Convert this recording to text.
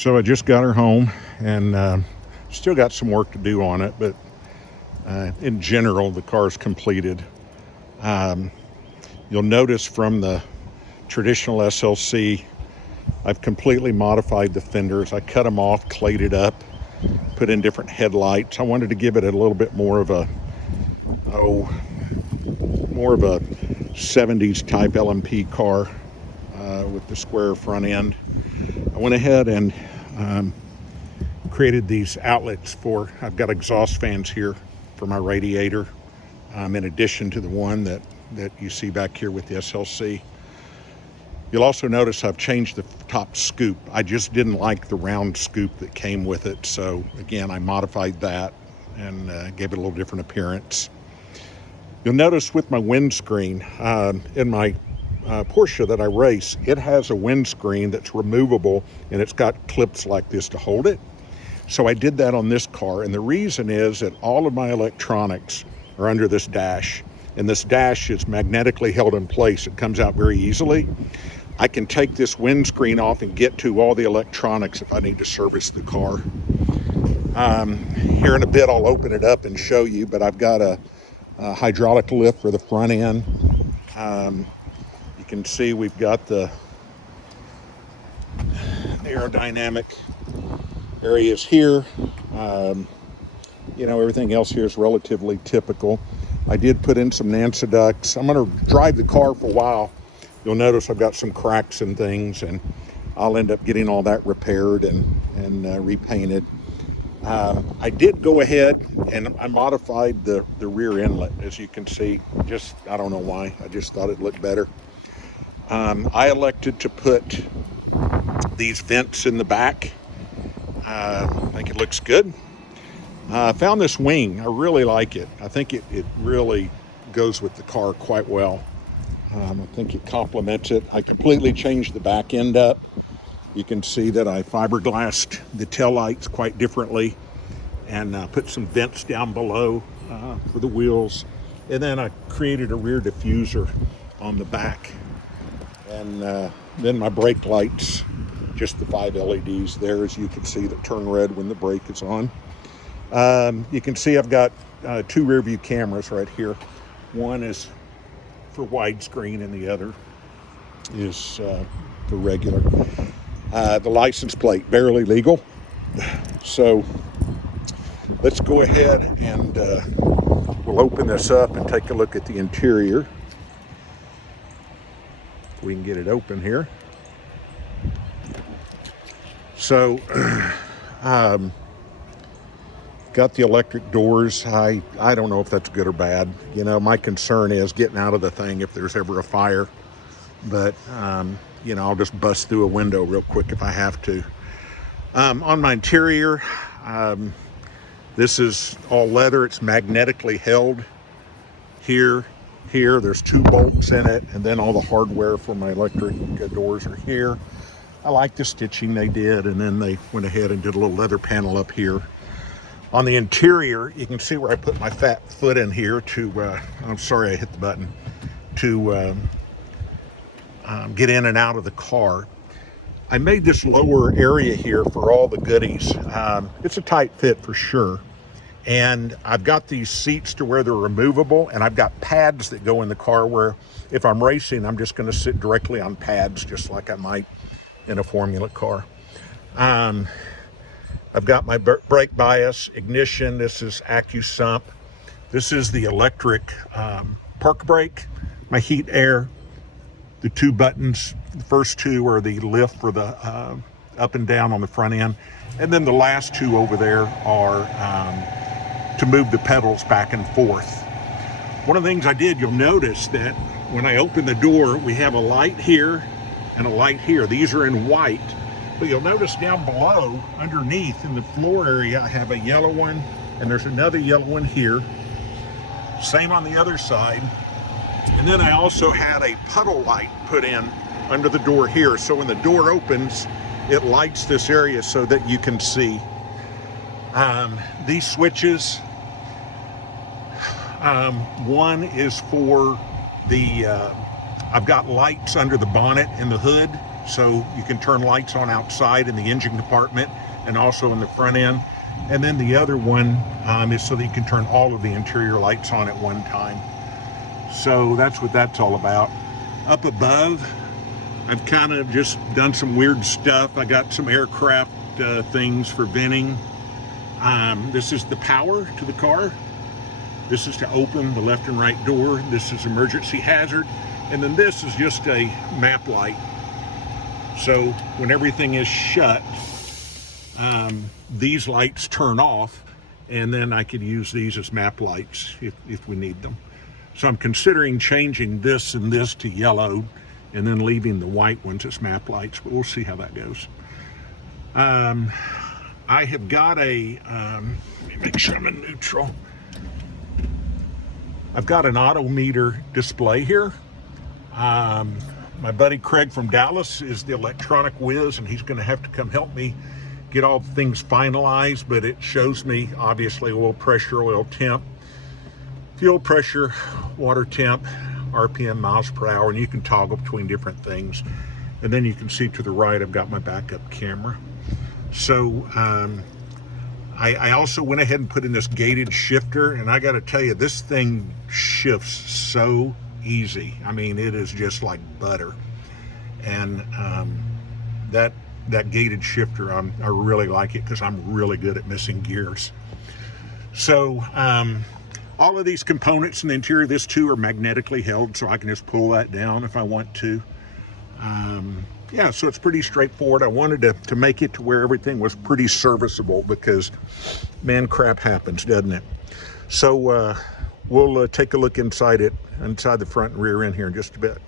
So I just got her home, and still got some work to do on it, but in general, the car's completed. You'll notice from the traditional SLC, I've completely modified the fenders. I cut them off, clayed it up, put in different headlights. I wanted to give it a little bit more of a 70s type LMP car with the square front end. I went ahead and created these outlets I've got exhaust fans here for my radiator, in addition to the one that you see back here with the SLC. You'll also notice I've changed the top scoop. I just didn't like the round scoop that came with it. So again, I modified that and gave it a little different appearance. You'll notice with my windscreen, in my Porsche that I race, it has a windscreen that's removable and it's got clips like this to hold it. So I did that on this car, and the reason is that all of my electronics are under this dash, and this dash is magnetically held in place. It comes out very easily. I can take this windscreen off and get to all the electronics if I need to service the car. Here in a bit I'll open it up and show you, but I've got a hydraulic lift for the front end. You can see we've got the aerodynamic areas here. Everything else here is relatively typical. I did put in some NANSA ducts. I'm going to drive the car for a while. You'll notice I've got some cracks and things, and I'll end up getting all that repaired and repainted. I did go ahead and I modified the rear inlet, as you can see. I don't know why. I just thought it looked better. I elected to put these vents in the back. I think it looks good. I found this wing. I really like it. I think it really goes with the car quite well. I think it complements it. I completely changed the back end up. You can see that I fiberglassed the taillights quite differently and put some vents down below for the wheels. And then I created a rear diffuser on the back. And then my brake lights, just the 5 LEDs there, as you can see, that turn red when the brake is on. You can see I've got 2 rear view cameras right here. One is for widescreen and the other is for regular. The license plate, barely legal. So let's go ahead and we'll open this up and take a look at the interior. If we can get it open here. So got the electric doors. I don't know if that's good or bad. My concern is getting out of the thing if there's ever a fire. But, I'll just bust through a window real quick if I have to. On my interior, this is all leather. It's magnetically held here. There's 2 bolts in it, and then all the hardware for my electric doors are here. I like the stitching they did, and then they went ahead and did a little leather panel up here. On the interior, you can see where I put my fat foot in here I'm sorry I hit the button, to get in and out of the car. I made this lower area here for all the goodies. It's a tight fit for sure. And I've got these seats to where they're removable, and I've got pads that go in the car where if I'm racing, I'm just going to sit directly on pads, just like I might in a Formula car. I've got my brake bias, ignition. This is AccuSump. This is the electric park brake, my heat air, the 2 buttons. The first 2 are the lift for the up and down on the front end. And then the last 2 over there are to move the pedals back and forth. One of the things I did, you'll notice that when I open the door, we have a light here and a light here. These are in white. But you'll notice down below, underneath in the floor area, I have a yellow one, and there's another yellow one here. Same on the other side. And then I also had a puddle light put in under the door here. So when the door opens, it lights this area so that you can see. These switches, one is for the, I've got lights under the bonnet and the hood. So you can turn lights on outside in the engine compartment and also in the front end. And then the other one is so that you can turn all of the interior lights on at one time. So that's what that's all about. Up above, I've kind of just done some weird stuff. I got some aircraft things for venting. This is the power to the car. This is to open the left and right door. This is emergency hazard. And then this is just a map light. So when everything is shut, these lights turn off, and then I could use these as map lights if we need them. So I'm considering changing this and this to yellow and then leaving the white ones as map lights, but we'll see how that goes. I have got a, let me make sure I'm in neutral. I've got an odometer display here. My buddy Craig from Dallas is the electronic whiz, and he's gonna have to come help me get all things finalized, but it shows me obviously oil pressure, oil temp, fuel pressure, water temp, RPM, miles per hour, and you can toggle between different things. And then you can see to the right, I've got my backup camera. So I also went ahead and put in this gated shifter, and I gotta tell you, this thing shifts so easy. I mean, it is just like butter. And that gated shifter, I really like it because I'm really good at missing gears. So all of these components in the interior, this too are magnetically held, so I can just pull that down if I want to. Yeah, so it's pretty straightforward. I wanted to make it to where everything was pretty serviceable because, man, crap happens, doesn't it? So we'll take a look inside the front and rear end here in just a bit.